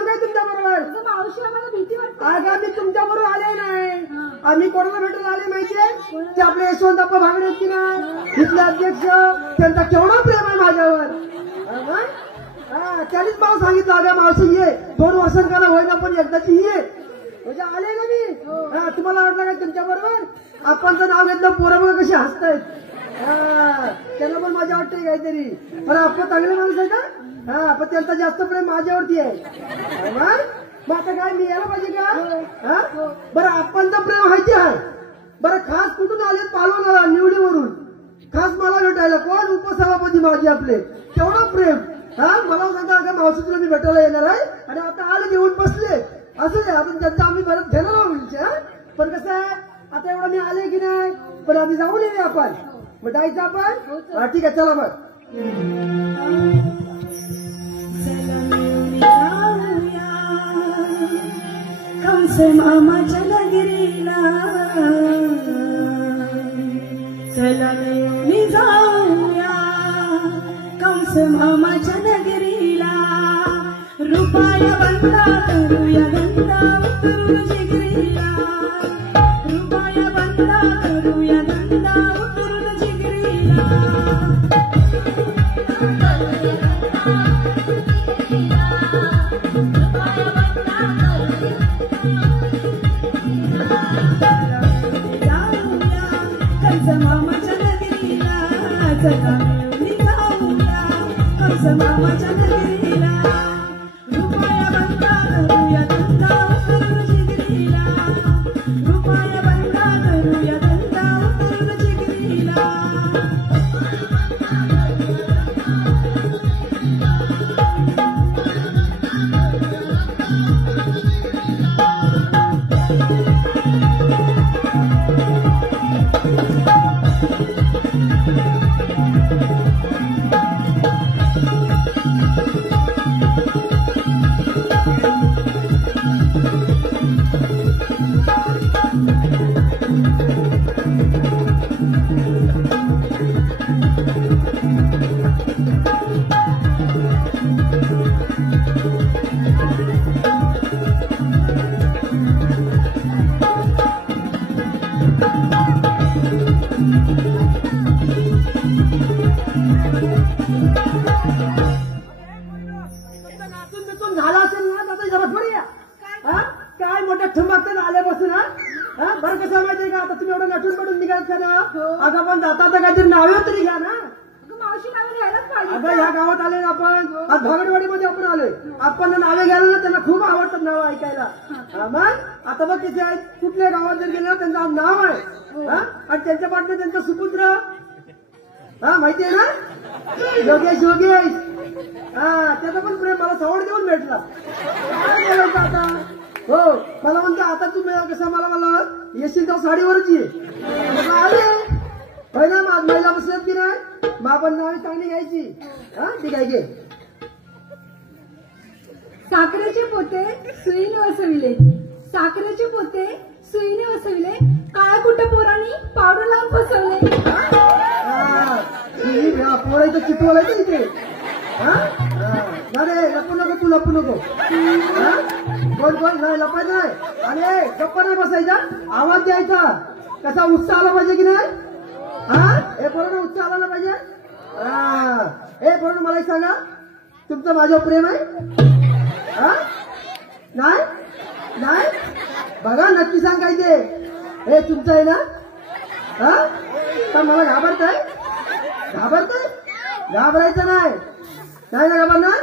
काम काय तुमच्या बरोबर? मावशी आम्हाला भीती वाटते. अगं मी तुमच्या बरोबर आले नाही. आम्ही कोणाला भेटून आले माहितीये? ते आपले यशवंतप्पा भांगडे आहेत की नाही, इथले अध्यक्ष, त्यांचा केवढा प्रेम आहे माझ्यावर. त्यांनीच मला सांगितलं अगं मावशी ये, 2 वर्षांना होईना पण एकदाची ये. म्हणजे आले का मी? तुम्हाला वाटलं काय तुमच्या बरोबर? आपणचं नाव घेतलं, पोरं बघा कशी हसतायत. त्यांना पण माझ्या वाटते काहीतरी. पण आपण चांगले माणूस आहे का? पण त्यांचा जास्त प्रेम माझ्यावरती आहे. मग आता काय मी यायला पाहिजे का? बरं आपणचं प्रेम माहिती आहे. बरं खास कुठून आले? पालवणाला निवडीवरून खास मला भेटायला. कोण? उपसभापती माझे आपले. तेवढं प्रेम. मला सांगा अगं मावशी तुला मी भेटायला येणार आहे आणि आता आले घेऊन बसले. असं आहे आता त्यांचा आम्ही परत घेणार आहोत. पण कसं आहे आता एवढं मी आले की नाही, पण आधी जाऊन येणे आपण. मग जायचं आपण? ठीक आहे चला मग. कंस मामाच्या नगरीला चला मी जाऊया, कंस मामाच्या नगरीला. रुपाया बंदा करूया गंगा उतरून जिगरीला, रुपाया बंदा करूया गंगा उतरून जिगरीला. कंस मामाच्या नगरीला चला मी जाऊया, कंस मामाच्या नगरीला. रुपया बंदा करूया गंगा उतरून जिगरीला, रुपया बंदा करूया गंगा उतरून जिगरीला. झाला असेल ना आता जरा थोडी काय मोठ्या ठुमकन आल्यापासून. बरं कसं माहितीये का आता तुम्ही एवढं नटून पडून निघाल का ना, आता पण जाता तर काहीतरी नावे तरी घ्या ना. मावशी नावे घ्यायलाच पाहिजे. अगं ह्या गावात आले आपण, आज भागडवाडीमध्ये आपण आलोय. आपण नावे घ्यायला ना त्यांना खूप आवडतात नावं ऐकायला. मग आता बघ किती आहेत, कुठल्या गावात जर गेलं त्यांचं नाव आहे आणि त्यांच्या पाठने त्यांचा सुपुत्र माहितीये ना, योगेश योगेश. त्याचा पण प्रेम मला सवड देऊन भेटला. काय बोलायचं आता? हो मला म्हणतो आता तुम्ही कसं मला येशील तर साडीवरच ये. आले होय ना, आज महिला बसल्यात की नाही, मग आपण नावे चांगली घ्यायची. ठीक आहे घे. साखरेचे पोते सुईने वसविले, साखरेचे पोते सुईने वसविले, काळ्या कुठं पोरांनी पावडर लावून फसवले. पोरायचं चिटवलंय का इथे? अरे लपू नको तू, लपू नको. कोण कोण नाही लपायचं नाही. अरे गप्पा नाही बसायचा, आवाज द्यायचा. कसा उत्साह आला पाहिजे की नाही? हे बरोबर उत्साह आला पाहिजे. हे बरोबर मला एक सांगा, तुमचं माझ्यावर प्रेम आहे? नाही नाही बघा नक्की सांग काय ते. हे तुमचं आहे ना? तर मला घाबरताय? घाबरायचं नाही. नाही ना घाबरणार?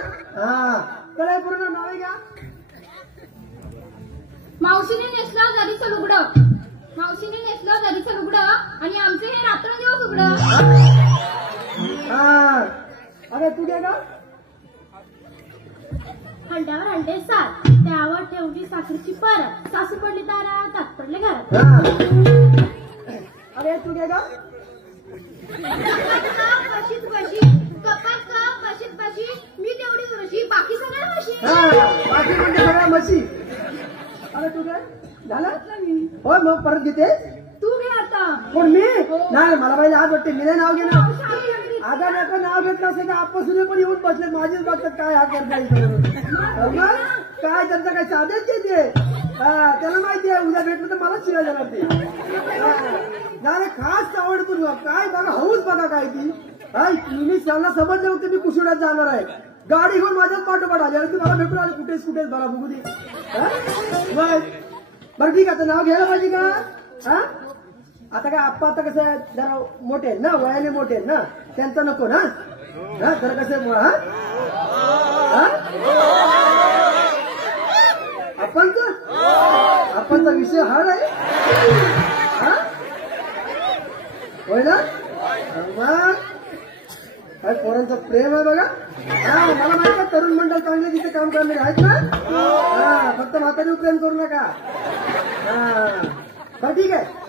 तर पूर्ण नावे घ्या. मावशीने नेसलं नदीचं लुगडं, मावशीने नेसलं नदीचं लुगडं आणि आमचे हे रात्रंदिवस उघडं. अरे तू घे का? हंड्यावर हंडे सात, त्यावर ठेवली साखरेची परत, सासू पडली दारात, हात पडले घरात. अरे तू घे का? बशीत बशी, कपात कप, बशीत बशी, मी तेवढी म्हशी, बाकी सगळ्या म्हशी. बाकी म्हणजे सगळ्या म्हशी. अरे तू घे झालं? हो मग परत घेते. तू घे आता. कोण मी? नाही मला पाहिजे आज वाटते. मी नाही नाव घेणार. अगं नका नाव घेतलं असेल तर आपण पण येऊन बसले माझीच बघतात काय हा करता येईल. काय त्यांचं काय साधेच ते त्याला माहिती आहे उद्या भेटलं तर मलाच शिवाय जाणार ते नाही खास आवडतो काय बघा हौस बघा काय ती मी त्यांना समजलं होतं मी कुशुड्यात जाणार आहे गाडी घेऊन माझ्याच पाठोपाठ आली आणि तुम्हाला भेटून आले कुठेच कुठेच मला बघू दे बरं ठीक आहे नाव घ्यायला पाहिजे का आता काय आप्पा आता कसं आहे जरा मोठे आहेत ना वयाने मोठे आहेत ना त्यांचं नको ना तर कसं आपणचा विषय हार्ड आहे होय ना मग काय पोरांचं प्रेम आहे बघा मला माहिती आहे तरुण मंडळ चांगले तिथे काम करणारे आहेत ना फक्त म्हातारी प्रेम करू नका बरं ठीक आहे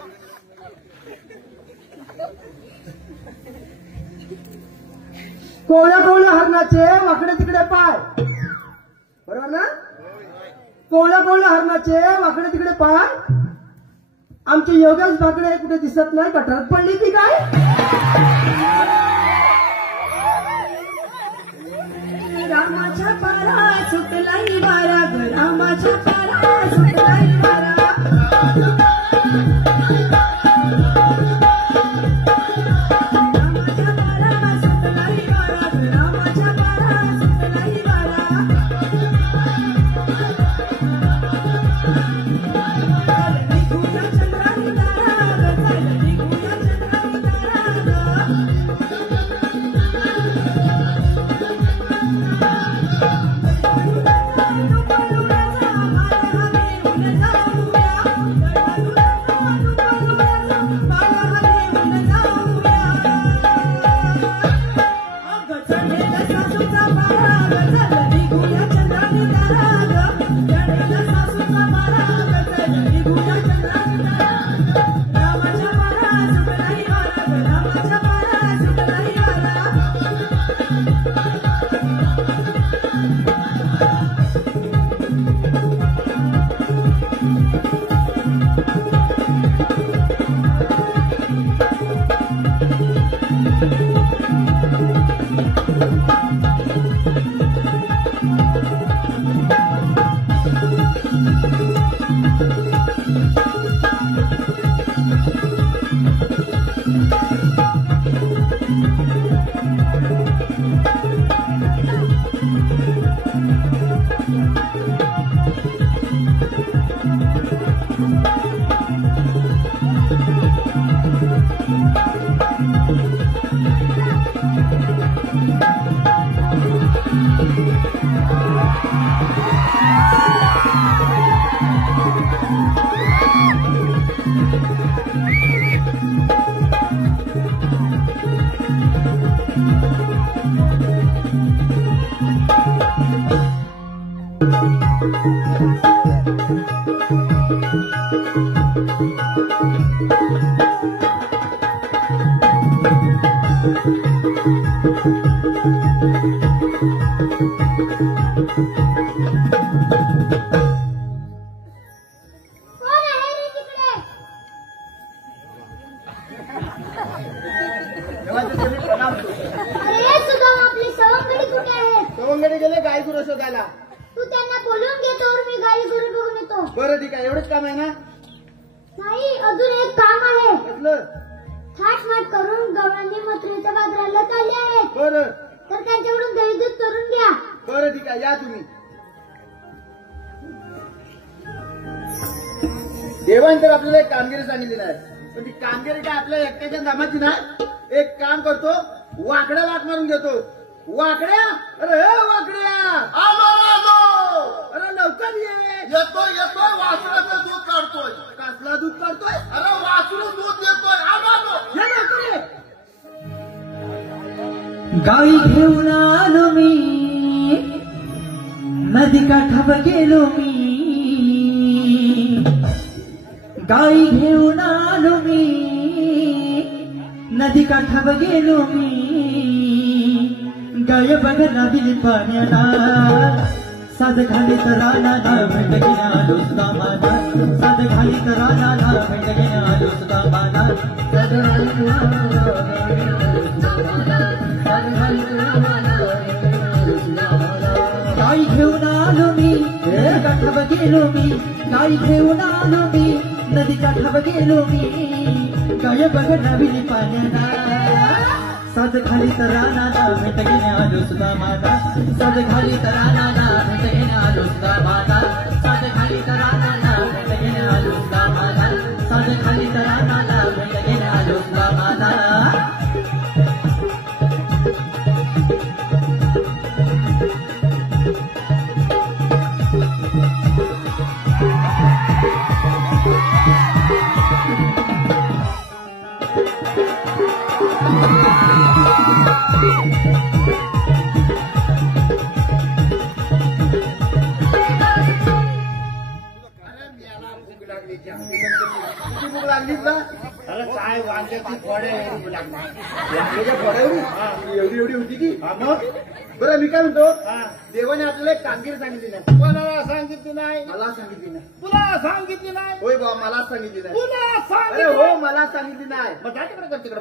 कोवळ्या कोवळ्या हरणाचे वाकडे तिकडे पाय बरोबर ना कोवळ्या कोवळ्या हरणाचे वाकडे तिकडे पाय आमचे योगेश बाकडे कुठे दिसत नाही गटारात पडली ती काय रामाच्या पारा सुटलाई वारा रामाच्या पारा सुटलाई वारा सवंगडी गेले गाई गुरु शोधायला तू त्यांना बोलून घेतो मी गाई गुरु बघून येतो बरं ठीक आहे एवढंच काम आहे ना नाही अजून एक काम आहे म्हटलं थाटमाट करून गवळणी मथुरेच्या बाजाराला चालले आहेत बरं तर त्यांच्याकडून दही दूध करून घ्या बरं ठीक आहे या तुम्ही देवान तर आपल्याला एक कामगिरी सांगितलेली आहे पण ती कामगिरी काय आपल्या एकट्याच्या नामाची नाही एक काम करतो वाकड्या लाट मारून घेतो वाकड्या अरे वाकड्या आलो आलो अरे लवकर ये येतोय येतोय वासराचं दूध काढतोय कसला दूध काढतोय अरे वासरू दूध देतोय आलो आलो ये वाकडे गाई घेऊन आलो मी नदी काठावर गेलो मी गाई घेऊन आलो मी नदी काठावर गेलो मी गाय बघ नदी पाण्याला साध घाली तर आला भेट गेला डोसका माझा साध घाली तर आला भेट गेला डोसका माझा साध गाई घेऊन आलो मी काठावर गेलो मी गाई घेऊन आलो मी नदी काठावर गेलो मी गाय बघ नवीन पाण्याला साज खाली तर रानाला भेट घेणे आलो सुद्धा माता साज खाली तर रानाला भेट घेणे आलो सुद्धा माता साज खाली तर रानाला भेट घेणे आलो सुद्धा माता साज खाली तर रानाला भेट घेणे आलो सुद्धा माता भूक लागलीच ना. अरे काय वांग्याची फळे वांग्याच्या फळे एवढी होती की. मग बरं मी काय म्हणतो देवाने आपल्याला एक कामगिरी सांगितली नाही. कोणाला सांगितली नाही? मला सांगितली नाही. तुला सांगितली नाही? होय बाबा मला सांगितली नाही. तुला सांगितली? अरे हो मला सांगितली नाही. मग जा तिकडे तिकडे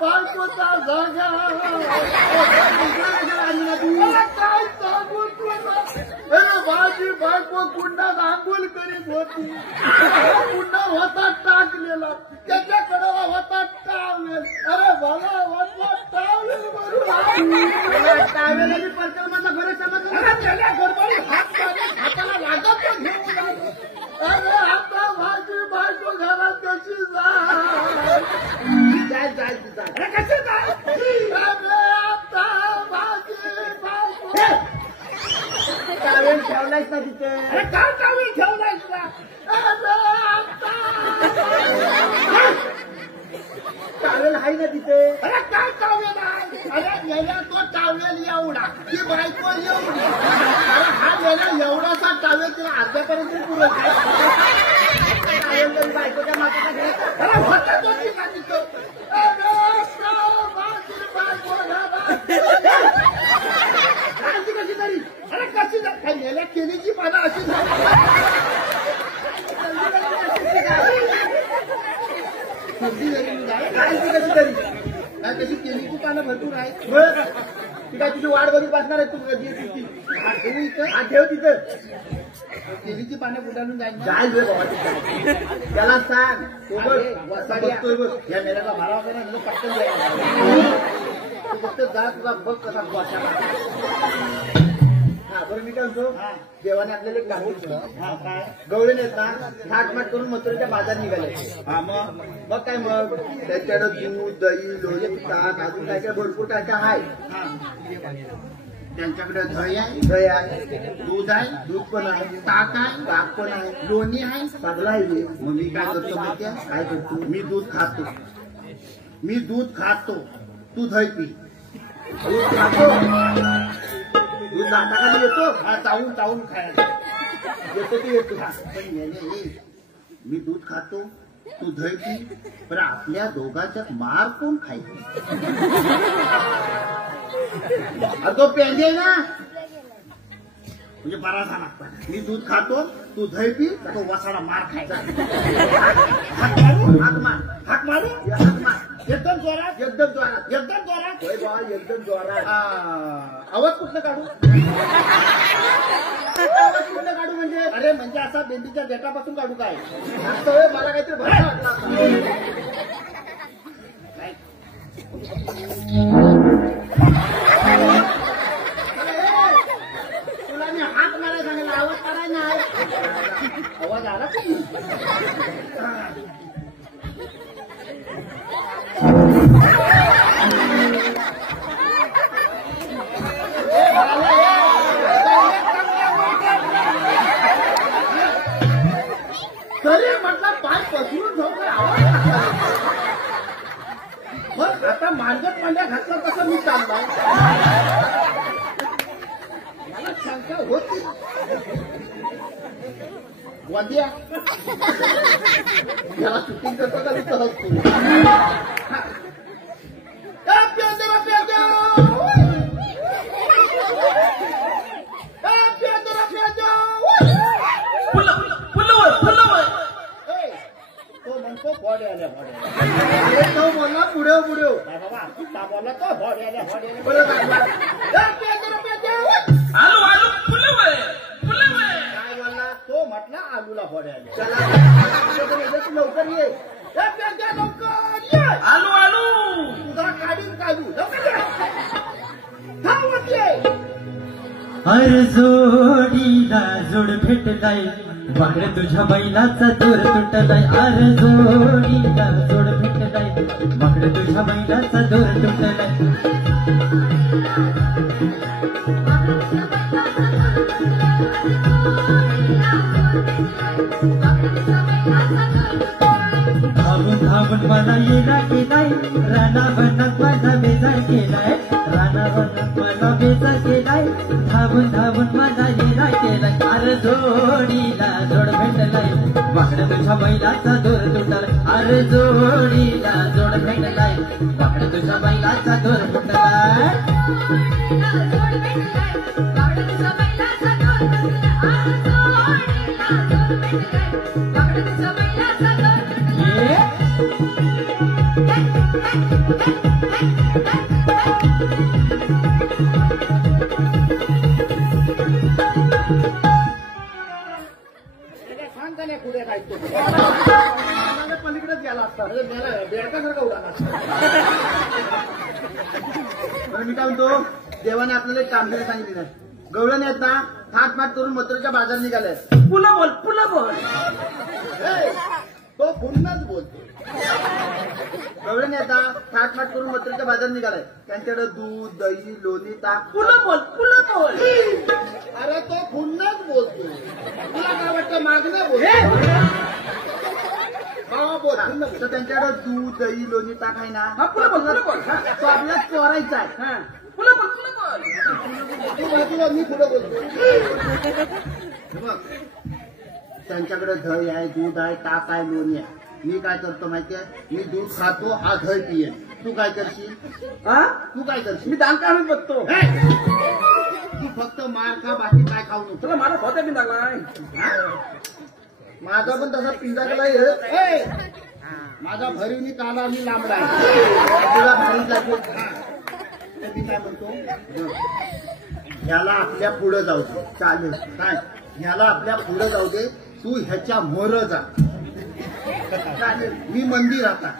बायकोचा जागा काय सांगू तुला. माझी बायको कुंडात आंघोळ करीत होती. कुंडा होता टाकलेला त्याच्याकडे होता टावेल. अरे मला वाटला टावेल म्हणून टावेल आणि परकरमाचा फरक समजला. त्याला गडबडी हाताला लागत घेऊन आलो. अरे आता माझी बायको घरात कशी जाय जाय जाय कशी जाय. अरे आता माझी बायको टावेल ठेवलायच ना तिथे. अरे काय टावेल ठेवलायच ना. टावेल आहे ना तिथे. अरे काय टावेल आहे. अरे गेल्या तो टावेल एवढा ती बायको एवढी. अरे हा गेल्या एवढासा टावेल तिला अर्ध्यापर्यंत पुरत टावेल तरी बायकोच्या माताचा घ्यायचा. अरे होता तो ती का तिथं. कशी तरी. अरे कशी काय गेल्या केलीची पानं अशी झाली. कशी तरी काय कशी केलीची पानं भरपूर आहेत. ती काय तुझी वाट बघत बसणार आहे. तू कधी तिथे ठेवू इथं. हा ठेव तिथं. केलीची पानं कुठानून जाईल त्याला सांग. या मेल्याचा भारा वगैरे पटकन जायला फक्त जा तुझा बघ कसा बसायला. हा बरं मी काय म्हणतो देवाने आपल्याला एक काम गवळे नेत ना थाटमाट करून मथुरेच्या बाजार निघाले. हा मग काय मग त्याच्याकडे दूध दही लोणी ताक अजून काय काय भरपूर काय काय आहे. त्यांच्याकडे दही आहे दूध आहे दूध पण आहे ताक पण आहे लोणी आहे सगळं आहे. मग मी काय करतो माहिती आहे काय करतो मी दूध खातो तू दही पी. दूध खातो दूध दाताखाली येतो. हा चावून खायला येतो ते येतो. पण मी दूध खातो तू दही पी. पण आपल्या दोघांच्यात मार कोण खायचा. तो पेंदे ना म्हणजे बराचसा लागतो. मी दूध खातो तू दही पी तो वसाडा मार खायचा. हाक मारू एकदम जोरात एकदम जोरात. आवाज कुठलं काढू. आवाज कुठलं काढू म्हणजे अरे म्हणजे असा बेंबीच्या देठापासून काढू काय. मला काहीतरी भरता वाटला. तुला मी हात मारायला सांगितलं आवाज काढायला नाही. आवाज आला की तरी म्हटलं पाय पसरून झोपला आवाज. मग आता मांडत मांड्या घातला कसं मी चाललाय. मला शंका होती. वाद्या याला शूटिंग करतो का मी सहज पुला भोड्याल्या अरे तो बोलला पुढे पुढे बाबा कुठला बोलला तो भोड्याल्या बरोबर आलू आलू फुलं वय काय बोलला तो म्हटला आलूला भोड्याल्या चला लवकर ये लवकर ये आलू आलू तुझा काढीन काढू लवकर ये अरे जोडीला जोड भेटलाय वाकड तुझ्या बैलाचा दोर तुटलाय अरे जोडीला जोड भेटलाय वाकड तुझ्या बैलाचा दोर तुटलाय धावून धावून मला येला केलाय राणा बनात माझा बेजार केलाय राणा बनात मला बेजार केलाय धावून धावून माझा येला केलाय अरे जोडीला जोड भेटलाय वाकड तुझ्या बैलाचा दोर तुटलाय अरे जोडीला जोड भेटलाय वाकड तुझ्या बैलाचा दोर तुटलाय सांगता नाही पुढे काय पलीकडेच गेला असता बेडकासारखा उडाला बरं मी काय म्हणतो देवाने आपल्याला एक कामगिरी सांगितली नाही गवळण येत ना थाटमाट करून मथुरेच्या बाजार निघाले पुन्हा बोल तो पुन्हाच बोलतो गवळण येता थाटमाट करून मथुरेच्या बाजार निघालाय त्यांच्याकडे दूध दही लोणी ताक पुन्हा बोल अरे तो पुन्हाच बोलतो तुला काय वाटतं मागणं बोल बोल पुन्हा बोल. तर त्यांच्याकडे दूध दही लोणी ताक आहे ना पुन्हा बोल तो आपल्याला चोरायचा आहे पुन्हा बोल तू बाजूला मी पुढे बोलतो हे बघ त्यांच्याकडे दही आहे दूध आहे ताक आहे लोणी आहे मी काय करतो माहितीये मी दूध खातो हा दही पिये तू काय करशील तू काय करशील मी दान काढून बघतो तू फक्त मार खा बाकी काय खाऊ नको तुला मला स्वतः बी लागलाय माझा पण तसा पिंजा गेलाय माझा भरीवनी काला मी लांबला तुला भारी लागेल तर मी काय म्हणतो ह्याला आपल्या पुढे जाऊ दे चालेल काय ह्याला आपल्या पुढे जाऊ दे तू ह्याच्या मोर जा चालेल मी मंदिर आता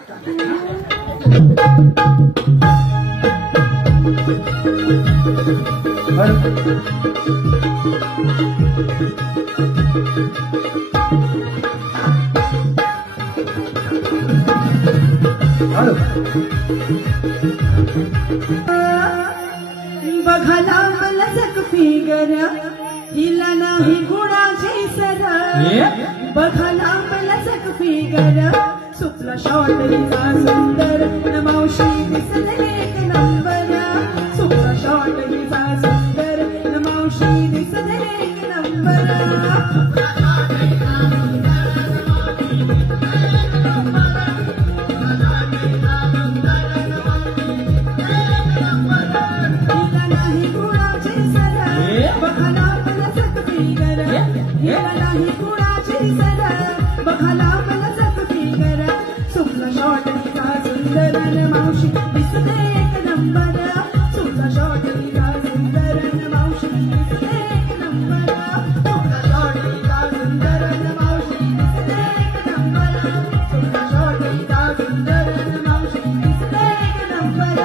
बघाला मला जग फिगर हिला नाही गुणाचे सर बघाला मला जग फिगर सुपला शॉर्टरीचा सुंदर न मावशी दिसले एक नंबर सुपला शॉर्टरीचा सुंदर न मावशी दिसले एक नंबर हिला नाही गुणाचे सर बघाला मला जग फिगर हिला नाही गुणाचे सर बघाला मला जग फिगर सुपला शॉर्टरीचा सुंदर न मावशी दिसले एक नंबर सुपला शॉर्टरीचा सुंदर न मावशी दिसले एक नंबर सुपला शॉर्टरीचा सुंदर न मावशी दिसले एक नंबर सुपला शॉर्टरीचा सुंदर न मावशी दिसले एक नंबर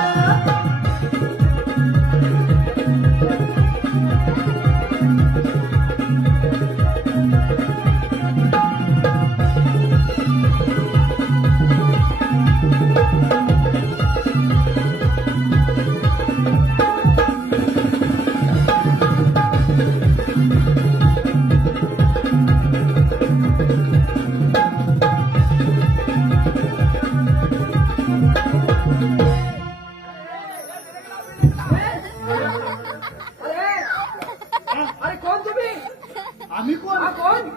अरे कोण तुम्ही आम्ही कोण कोण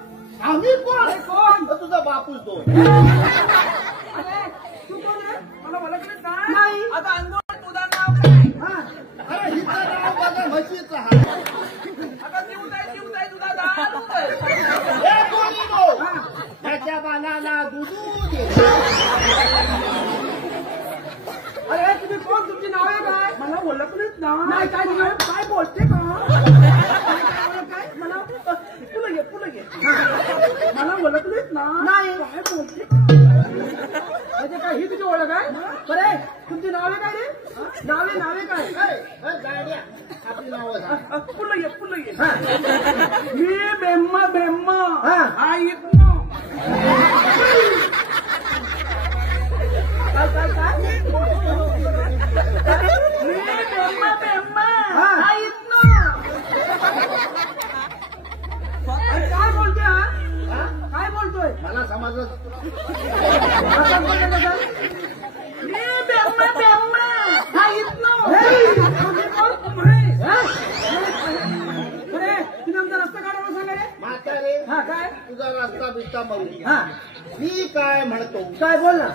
आम्ही कोण कोण तुझा बापूस तो अरे तू कोण आहे मला ओळखलं नाही आता अंगोळ तुझं नाव काय अरे हिचं नाव बघा म्हशीचं हा आता जीवताय तुझा दारू हे कोणी तो त्याच्या बालाला दुधू दे ओळख नाहीत ना नाही काय झालं? काय बोलते का काय मला पुढे घे मला ओळख नाहीत ना नाही. काय बोलते म्हणजे काय ही तुझी ओळख आहे बरे तुमची नावे काय रे नावे काय गाड्या आपली नावं सांग. पुढे घे हा. मी बेम्मा हा. ऐकणं काय मी बेम्मा हा. ऐकणं काय बोलतोय हा हा? काय बोलतोय मला समजलं असं बोलतोय का काय? मी बेम्मा ऐकणं बरे तुम्ही आमचा रस्ता काढायला सांगा रे म्हातारे हा काय तुझा रस्ता बिस्ता मग हा मी काय म्हणतो काय बोल ना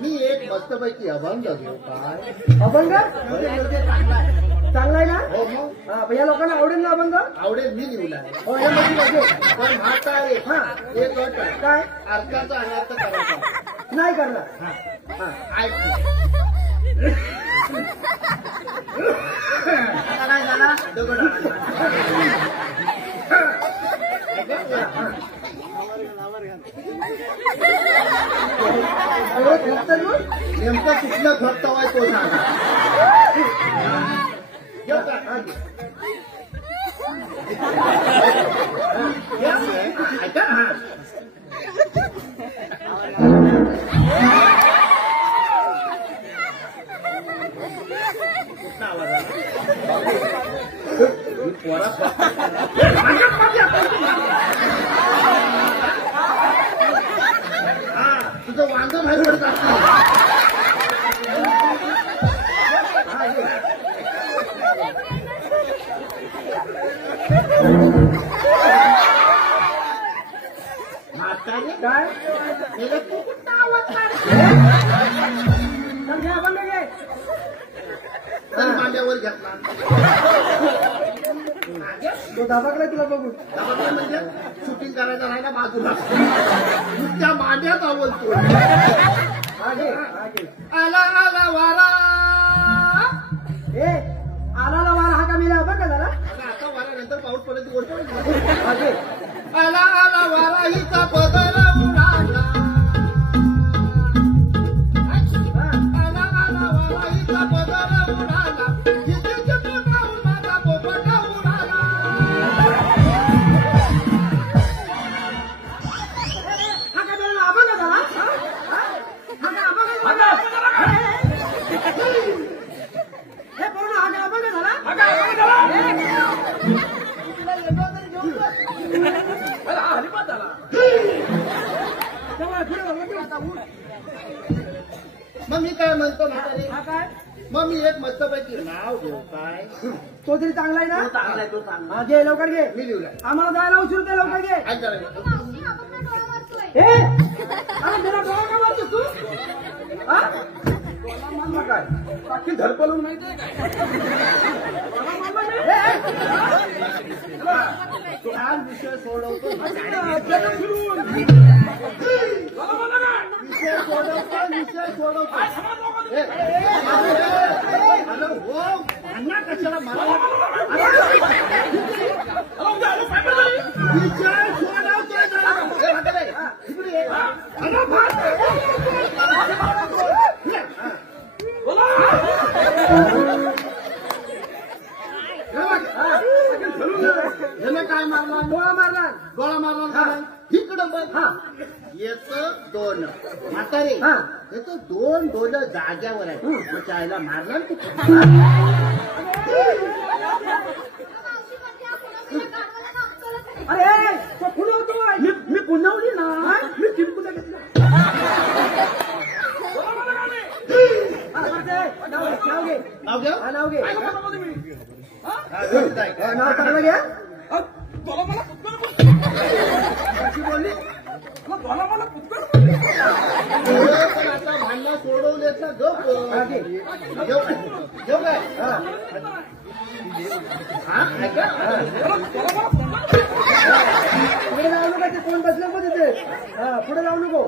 मी एक मस्तपैकी अभंग घेऊ काय अभंग चांगला आहे ना हो मग हा पण या लोकांना आवडेल ना अभंग आवडेल मी लिहूला हो हे मध्ये लागेल. पण म्हातारे हा. एक अट आहे. काय अर्थाचा अनर्थ करायचा नाही करणार हा, ऐक आता काय झाला दगड आणला. एवढं खर्च मग नेमकं कुठलं खत तवाय तो सांगा घेऊ का? ऐका हा. कुठला आवाज आला? ही पोरा हा तुझं वांग बाहेर पडत असतं. म्हातारे काय मेले तू कुठला आवाज काढते? तर घे अभंग घे तर मांड्यावर घेतला तो दाबाकला तुला बघून दबाकडे म्हणजे शूटिंग करायचं राहिला बाजूला नुसत्या मांड्यात आवडतो आगे आला आला वारा ए आला वारा हा का मिला अभंग झाला आता वाऱ्यानंतर पाऊस पडत गोष्ट आगे आला आला वारा हिचा पदर उडाला हा आला आला वारा हिचा पदर उडाला हिच्या पोटावर माझा पोपट उडाला हा का मिला अभंग झाला हा का अभंग झाला हे पूर्ण हा का अभंग झाला मग मी काय म्हणतो म्हातारे हा काय मग मी एक मस्तपैकी नाव घेऊ काय तो तरी चांगला आहे ना चांगला आहे तो चांगला हा घे लवकर घे मी लिहूलाय आम्हाला जायला उशीर होते लवकर घे काय करायचं ए अरे मेरा डोळा का मारतोस तू हा डोळा मारला काय बाकी धडपडून माहिती आहे काय डोळा मारला नाही? आज विषय सोडवतो जग फिरून. विषय सोडवतो अरे हो अन्ना कशाला मला विषय सोडवतोय जरा. इकडे ये. अरे भात. ह्याने काय मारला डोळा मारला गोळा मारला का नाही? इकडं बघ हा येत दोन म्हातारे हा. येत दोन जाग्यावर आहे मग चायला मारला ना तू. अरे तो खुलवतोय मी पुनवली ना मी चिमकुला घेतला नाव घे नाव घ्या हा नाव घे हा, व्यवस्थित आहे. नाव चांगलं घ्या कशी बोलली मला पण आता भांडणं सोडवलेत ना गप आगे. घेऊ काय हा हा ऐका पुढे लावू नका ते कोण बसलं मध्ये ते हा पुढे लावू नको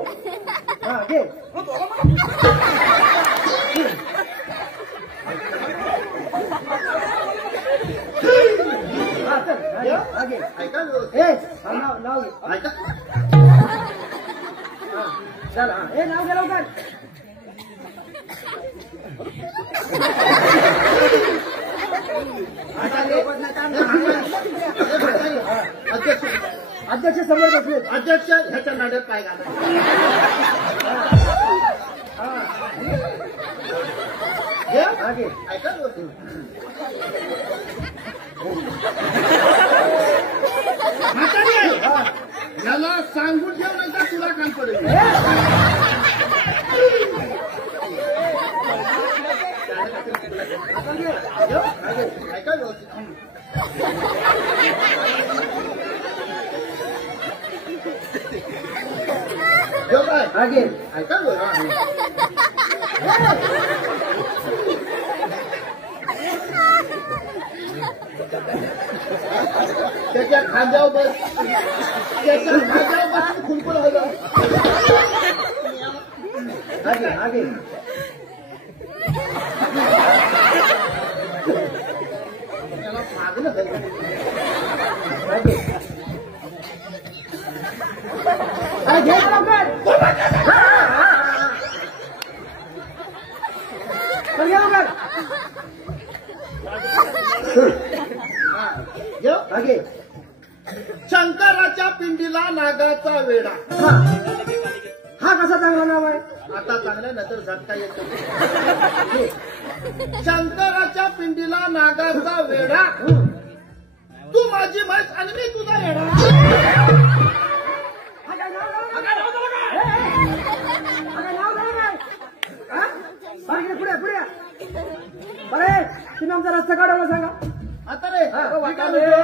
हा घे आगे ऐका व्यवस्थित. ए हा, नाव घे ऐका हा, चल हा ए नाव घे लवकर आता लवकर नाही काम अध्यक्ष अध्यक्ष समोर बसले अध्यक्ष ह्याच्या नाड्यात पाय घाला. घे आगे ऐका व्यवस्थित. म्हातारे, याला सांगून ठेव नाही का तुला काम पडेल. ऐका व्यवस्थित. जेव काय? आगे ऐका व्यवस्थित. त्याच्या खांद्यावर बस. त्याच्या खांद्यावर बस खुलपून हलव. आगे आगे त्याला मागणं धरलं. आगे अरे घे लवकर चल घे लवकर जेव. आगे शंकराच्या पिंडीला नागाचा वेडा. हा हा कसा चांगला नाव आहे आता चांगल्या नंतर झटका येतो. शंकराच्या पिंडीला नागाचा वेडा. तू माझी म्हैस आणि मी तुझा वेडा. पुढे पुढे बरे तुम्ही आमचा रस्ता काढायला सांगा आता रे मी काय म्हणतो?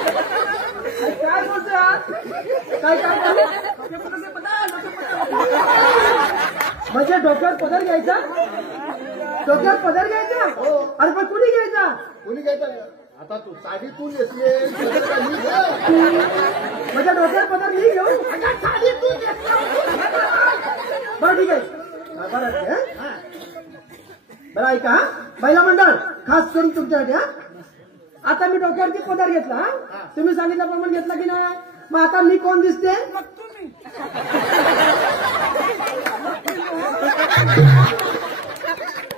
काय बोलतो काय म्हणजे डोक्यावर पदर घ्यायचा डोक्यावर पदर घ्यायचा अरे पण कुणी घ्यायचा कोणी घ्यायचं? आता तू साडी तू नेसले. माझ्या डोक्यावर पदर मी घेऊ साडी तू नेसली. बरं ठीक आहे बरं आहे, हं? बरं ऐका हा महिला मंडळ खास करून तुमच्यासाठी हा आता मी डोक्यावरती पदर घेतला हा तुम्ही सांगितल्याप्रमाणे घेतला की नाही मग आता मी कोण दिसते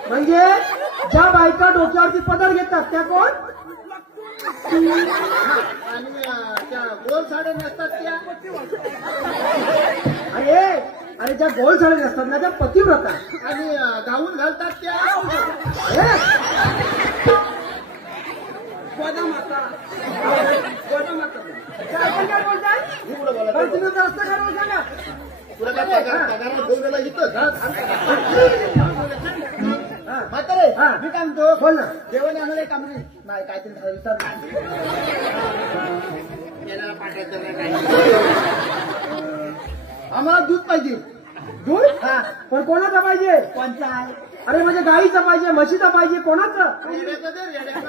म्हणजे ज्या बायका डोक्यावरती पदर घेतात त्या कोण आणि त्या गोल साड्या नेसतात त्या अरे ज्या गोल साड्या असतात ना त्या पतिव्रता आणि गाऊन घालतात त्या काय बोलताय तुम्ही रस्ता काढून सांगा तुला काय पगारात घेऊन गेला इथं म्हातारे मी काय म्हणतो बोल ना जेवण आणलं का म्हणजे नाही काहीतरी झालं विचार आम्हाला दूध पाहिजे दूध पण कोणाचं पाहिजे कोणता आहे अरे म्हणजे गाईचं पाहिजे म्हशीचं पाहिजे कोणाचं रेड्याचं दे रेड्याचं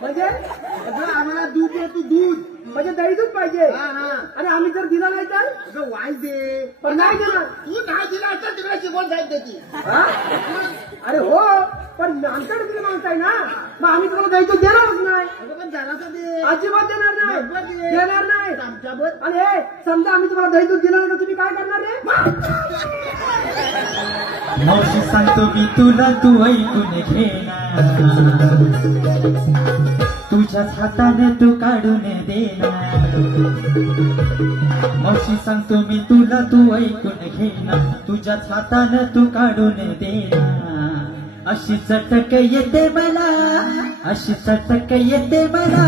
म्हणजे आम्हाला दूध दे तू दूध म्हणजे दही दूध पाहिजे हा हा आणि आम्ही जर दिला नाही तर अगं वाईस दे पण नाही देणार तू नाही दिला तर तिकडे शिकवण साहेब देते हा? अरे हो पण आमच्याकडे तुम्ही मागताय ना मग आम्ही तुम्हाला दही दूध देणारच नाही अगं पण जरासं दे अजिबात देणार नाही देणार नाही आमच्यावर आणि हे समजा आम्ही तुम्हाला दही दूध दिलं नाही तर तुम्ही काय करणार रे मावशी सांगतो मी तुला तू ऐकून घेणार तुझ्याच हाताने तू काढून देणार मावशी सांगतो मी तुला तू ऐकून घेणार तुझ्याच हाताने तू काढून देणार अशी चटक येते मला अशी चटक येते मला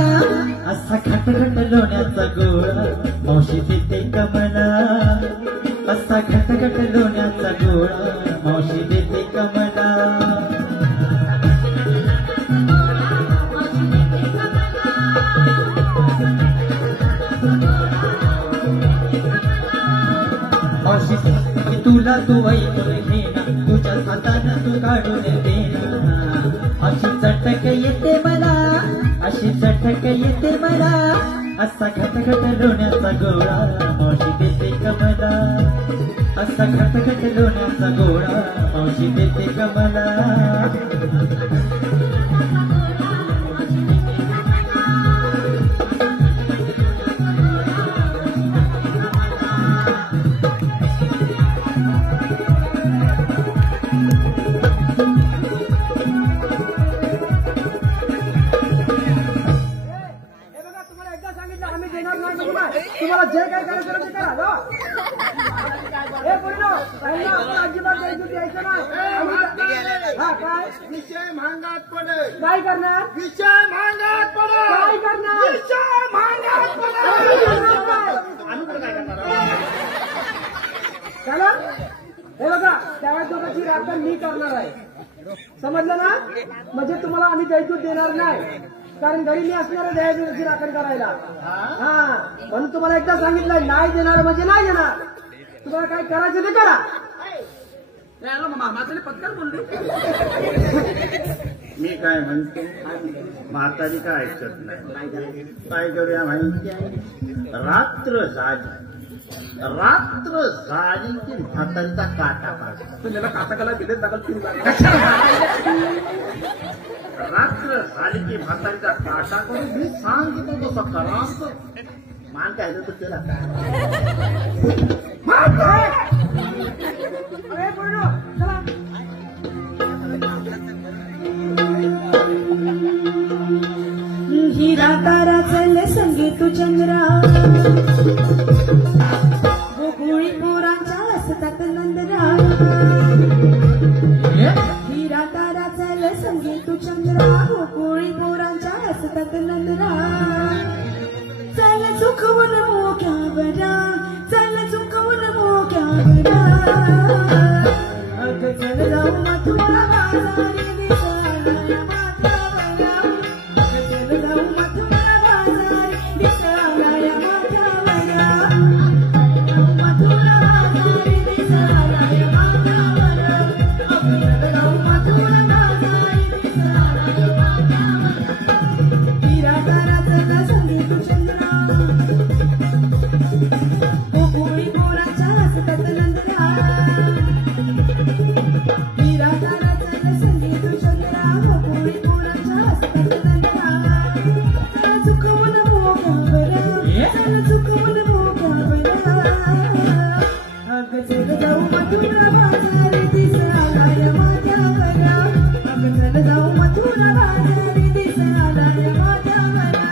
असा खटखट लोण्याचा गोळा मावशी देते कमला असा खटखट लोण्याचा गोळा मावशी देते कमला मावशी सांगते तुला तू ऐकून घेणार तुझ्या हातानं तू काढून देणार अशी चटक येते मला अशी चटक येते मला असा खटखट लोण्याचा गोळा मावशी देते कमला असा खटखट लोण्याचा गोळा मावशी देते कमला तुम्हाला जे काय करायचं ते करा जा. हे पूर्ण अजिबात द्यायचं नाही. हा काय विषय महागात पडेल. काय करणार विषय महागात पडेल. काय करणार विषय महागात पडेल. चला हे बघा त्यावेळेस दोघांची राखण मी करणार आहे. समजलं ना. म्हणजे तुम्हाला आम्ही दैजूत देणार नाही कारण घरी मी असणार आहे दैजूची राखण करायला. हा म्हणून तुम्हाला एकदा सांगितलं नाही देणार म्हणजे नाही देणार. तुम्हाला काय करायचं ते करा. मामाचं पत्कर बोलली. मी काय म्हणतो म्हातारी काय ऐकत नाही. काय करूया माहिती आहे रात्र झाली की म्हातारीचा काटा पाडला. त्याला काटाकाला दिले दगड तीन रात्र झाली की म्हातारीचा काटा करून मी सांगितलं तसं करा. मान काय तर त्याला हिरा तारा चल संगीत चंद्रा गोकुळी पोरांच्या असतात नंदरा. हिरा तारा चल संगीत चंद्रा गोकुळी पोरांच्या असतात नंदरा. चल चुकवून मोक्या बरा चल चुकवून मोक्या बरा. अग चल जाऊ मथुरा बाजारी दिसायला माथ्यावरा. अग चल जाऊ मथुरा बाजारी दिसायला माथ्यावरा. मथुरा बाजारी दिसायला माथ्यावरा. अग चल जाऊ मथुरा बाजारी दिसायला माथ्यावरा. हिरा तारा चल संगीत चंद्रा गोकुळी पोरांच्या हसतात नंदरा. हिरा तारा चल संगीत चंद्रा गोकुळी पोरांच्या हसतात नंदरा. चल चुकवून मोका बरा चल चुकवून मोका बरा. अग चल जाऊ मथुरा बाजारी दिसायला माथ्यावरा. अग चल जाऊ मथुरा बाजारी दिसायला माथ्यावरा.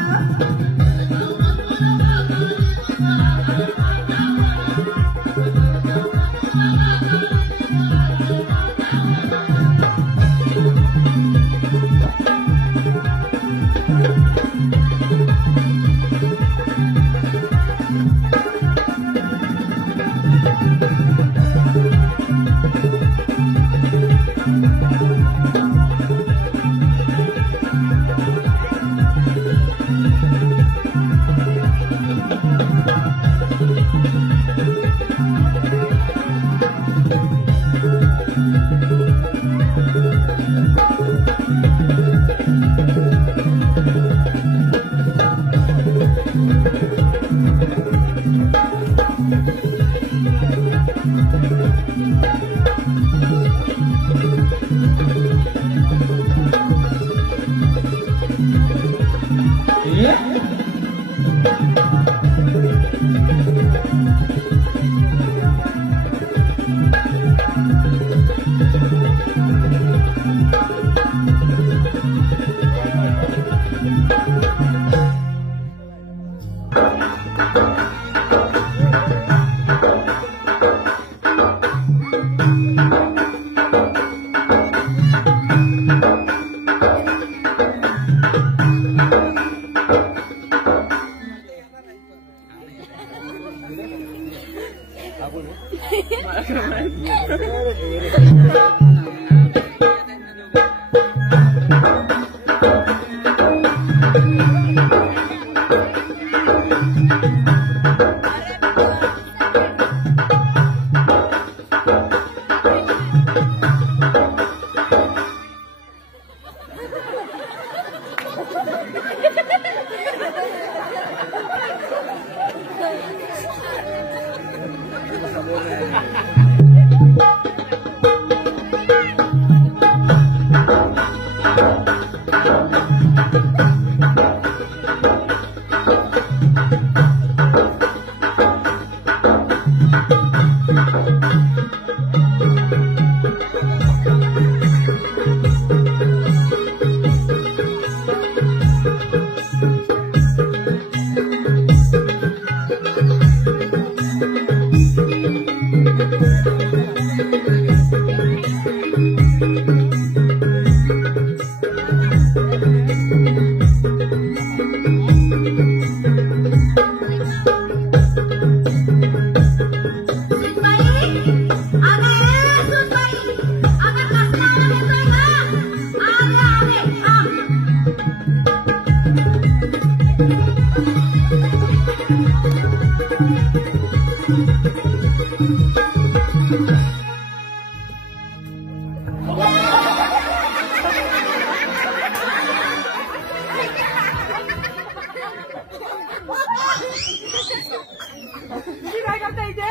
तुझी काय करता इथे?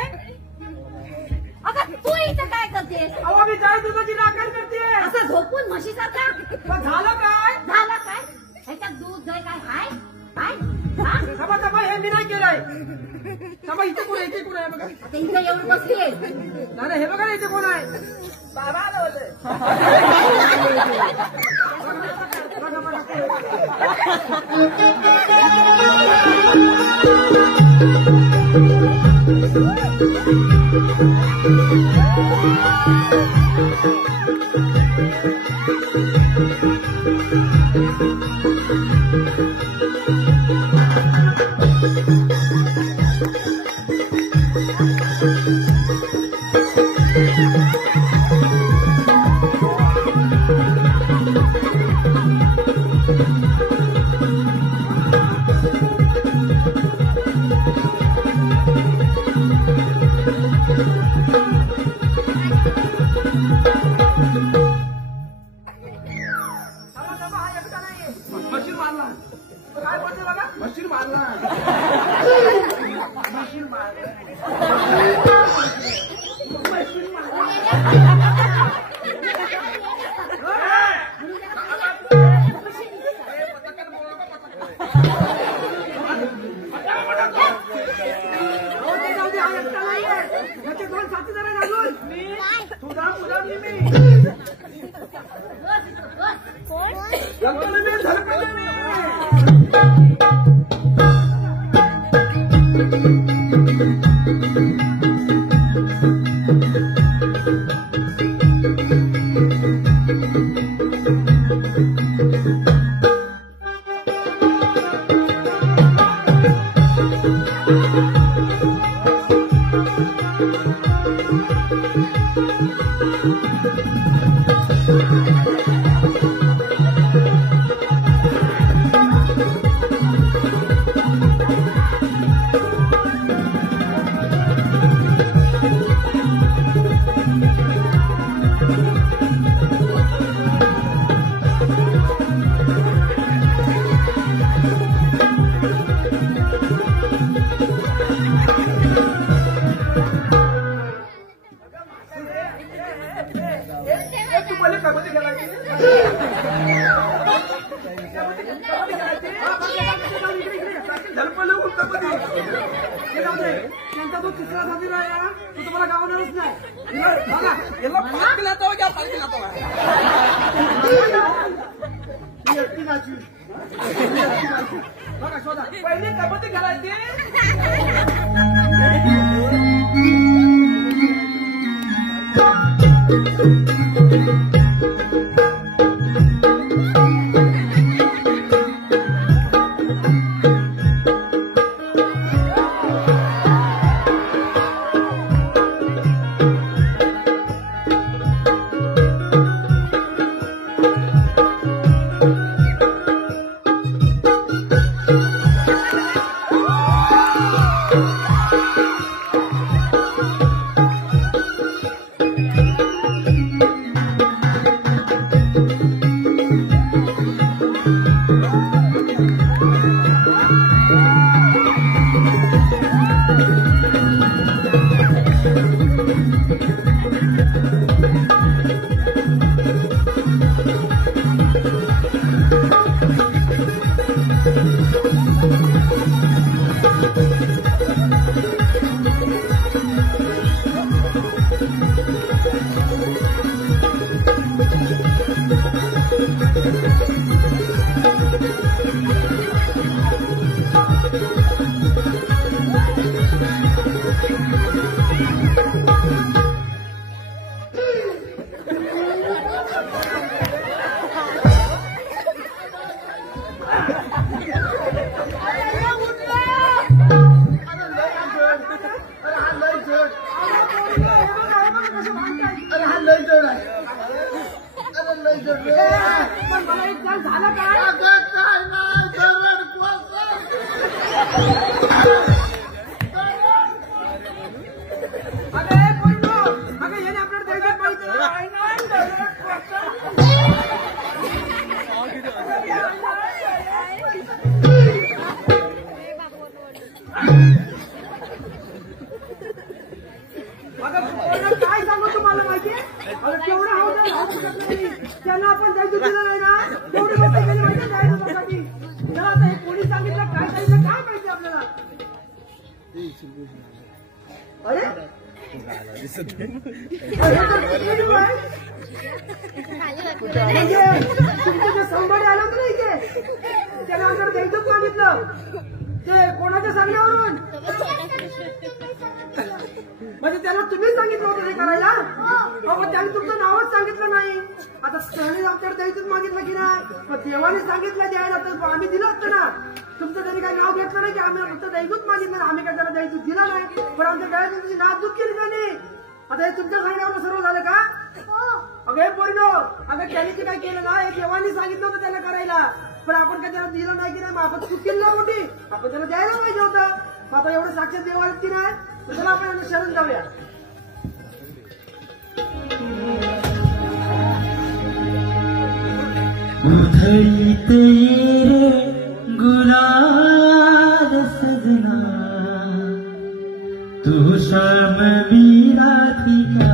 अगं तू इथं काय करतेस? अहो मी काय दुधाची राखण करते. असं झोपून म्हशीसारखा झालं काय? झालं काय? ह्याच्यात दूध दही काय हाय? काय? हा? थांबा थांबा, हे मी नाही केलंय. थांबा, इथे कोण आहे? इथे कोण आहे बघा. आता इथे येऊन बसलीये. नाही हे बघा ना, इथे कोण आहे? बाबा आलं होते. मशीन मारला. काय बोलते बघा? मशीन मारला. मशीन मारला. याचे दोन साथीदार आहेत अजून. तुझा तुझा मी तू पहिले कबड्डी खेळायची. झलपले कबड्डी. त्यांचा तो तिसरा साथीदार आहे ना, तो तुम्हाला गावणारच नाही. बघा, याला पाच दिला तो क्या पाच दिला तो बघा शोधा. पहिले कबड्डी खेळायची. झालं काय काय नाही दरड कोसळ. अरे कोणतो अगं याने आपल्याला द्यायचं पाहिजे काय सांगू तुम्हाला माहितीये अरे केवढं त्यांना आपण द्यायचं दिलं नाही ना तेवढी गोष्ट केली माहिती द्यायसाठी त्याला आता हे कोणी सांगितलं काय सांगितलं काय माहिती आपल्याला अरे म्हणजे तुमचं जे संभाजी आलं होतं ना इथे त्याला आमच्याकडे द्यायचंच मागितलं ते कोणाच्या सांगण्यावरून म्हणजे त्याला तुम्हीच सांगितलं होतं हे करायला पण त्याने तुमचं नावच सांगितलं नाही आता त्याने आमच्याकडे द्यायचंच मागितलं की नाही पण देवाने सांगितलं द्यायला तर आम्ही दिलं असतं ना तुमचं त्यांनी काही नाव घेतलं नाही की आम्ही फक्त द्यायचंच मागितलं आम्ही काय त्याला द्यायचं दिलं नाही पण आमच्या गळ्यात तुमची नाचधूक केली त्याने आता हे तुमच्या सांगण्यावर सर्व झालं का अगं हे पोरीनो अगं त्याने ते काय केलं ना हे देवाने सांगितलं होतं त्याला करायला पण आपण काय त्याला दिलं नाही की नाही मग आपण चूक केली ना मोठी आपण त्याला द्यायला पाहिजे होतं आता एवढं साक्षात देव आलं की नाही तर त्याला आपण शरण जाऊया उधळीत रे गुलाल सजना तू शाम मीरा थिका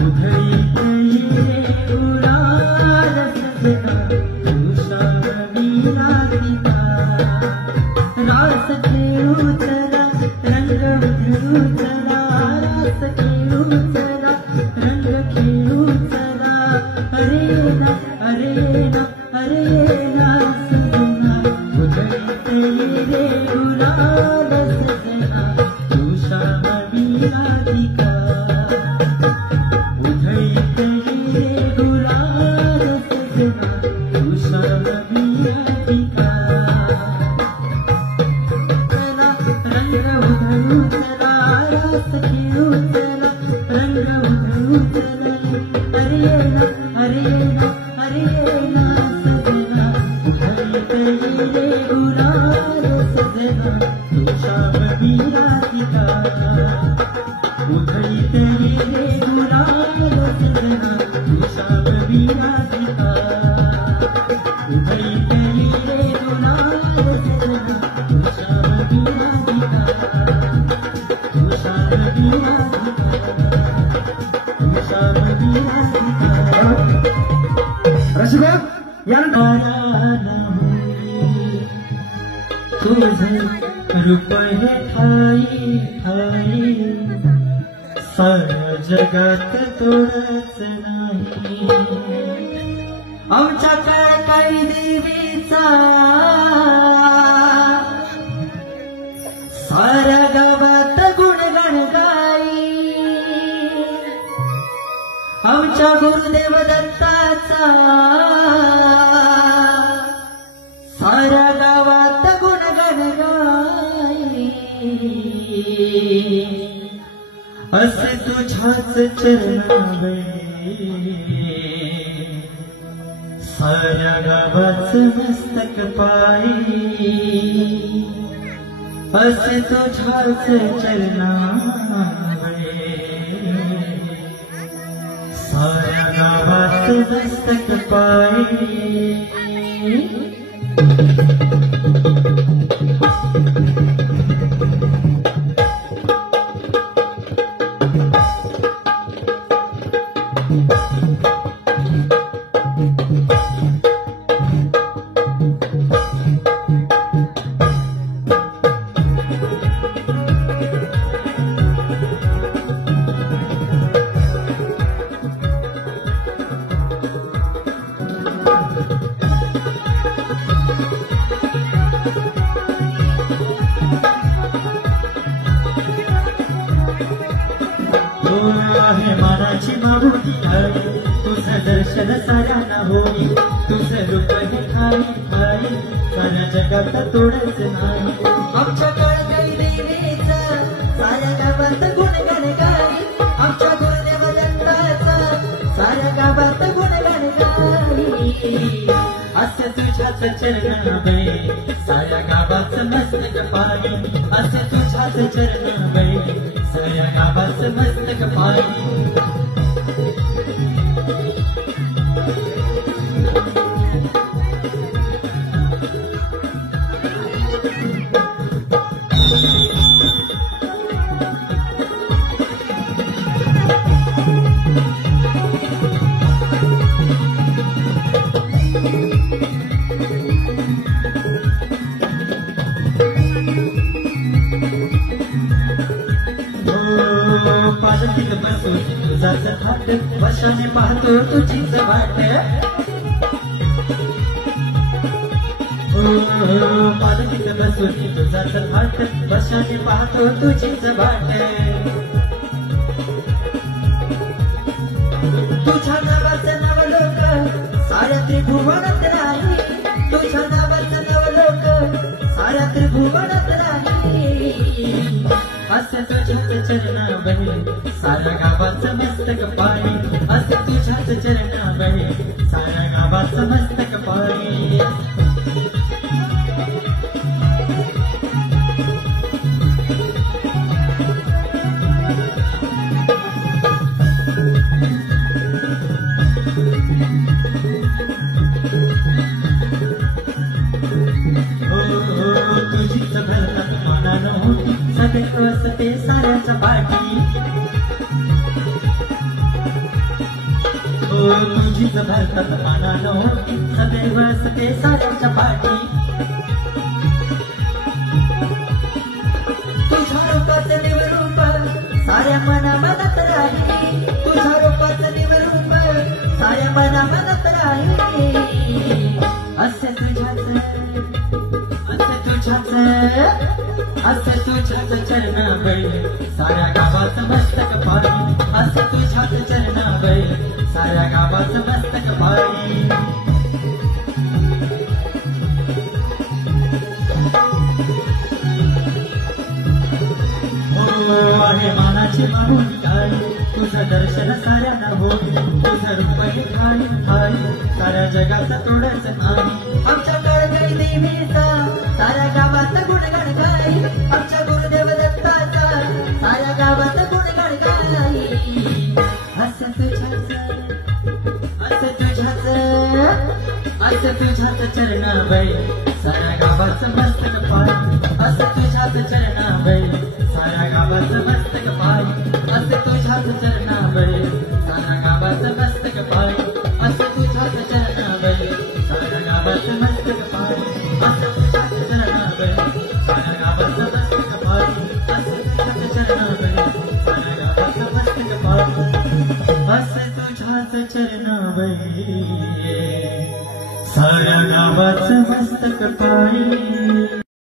उधळीत रे गुलाल सजना तू शाम मीरा थिका रास खेळू चला रंग उधळू चला रास खेळू चला रंग खेळू चला अरे ना सजना उधळीत रे गुलाल सजना तू शाम मीरा थिका उधळीत रे गुलाल सजना तू शाम मीरा थिका चला रंग उधळू चला रास खेळू चला रंग उधळू चला अरे ना सजना उधळीत रे गुलाल सजना तू शाम मीरा थिका उधळीत रे गुलाल सजना तू शाम मीरा थिका उधळीत रे गुलाल सजना तू शाम मीरा थिका तू शाम मीरा थिका तू शाम मीरा थिका रशिका तुझे रूप हे ठाई ठाई साऱ्या जगात तोडच नाही आमच्या काही देवीचा साऱ्या गावात गुणगण गाई आमच्या गुरुदेव दत्ताचा साऱ्या गावात गुणगण गाई असे तुझ्याच चरणावे साऱ्या गावाच मस्तक पायी असे तुझ्याच चरणावे साऱ्या गावात मस्तक पायी खाई खाई साऱ्या जगात तोडच नाही आमच्या कळकळी देवीचा साऱ्या गावात गुणगान गाई आमच्या गुरुदेव दत्ताचा साऱ्या गावात गुणगान गाई असे तुझ्याच चरणाबाई साऱ्या गावाचं मस्तक पाणी असे तुझ्याच चरणाबाई साऱ्या गावाचं मस्तक पाणी पालखीत बसून तुझाच हात वशाने पाहतो तुझीच वाट पालखीत बसून तुझाच हात वशाने पाहतो तुझीच वाट तुझ्या नावाचं नवलोक साऱ्या त्रिभुवनात राही तुझ्या नावाचं नवलोक साऱ्या त्रिभुवनात राही असे तुझ्याच चरणाबाई साऱ्या गावाचं मस्तक पाणी असे तुझ्याच चरणाबाई साऱ्या गावाचं मस्तक पाणी तुझीच भरतात मनानं होती सदैव असते साऱ्याच्या पाठी तुझीच भरतात मनानं होती सदैव असते साऱ्याच्या पाठी तुझ्या रूपाचं निवरूप साऱ्या मना मनात राही तुझ्या रूपाचं निवरूप साऱ्या मना मनात राही असे तुझ्याच चरणाबाई साऱ्या गावाचं मस्तक पाणी असे तुझ्याच चरणाबाई साऱ्या गावाचं मस्तक पाणी आहे मानाची मागून काय तुझं दर्शन साऱ्यांना होईल तुझं रूप हे ठाई ठाई साऱ्या जगाचं तोडच नाही आमच्या कळकळी देवीचा साऱ्या गावात गुणगान गाई आमच्या गुरुदेव दत्ताचा साऱ्या गावात गुणगान गाई असं तुझ्याच चरणाबाई साऱ्या गावाचं मस्तक पाणी असं तुझ्याच चरणाबाई साऱ्या गावाचं मस्तक पाणी असं तुझ्याच चरणाबाई साऱ्या गावाचं मस्तक पाणी असं तुझ्याच चरणाबाई साऱ्या गावाचं मस्तक पाणी असं तुझ्याच चरणाबाई साऱ्या गावाचं मस्तक पाणी असं तुझ्याच चरणाबाई साऱ्या गावाचं मस्तक पाणी असं तुझ्याच चरणाबाई साऱ्या गावाचं मस्तक पाणी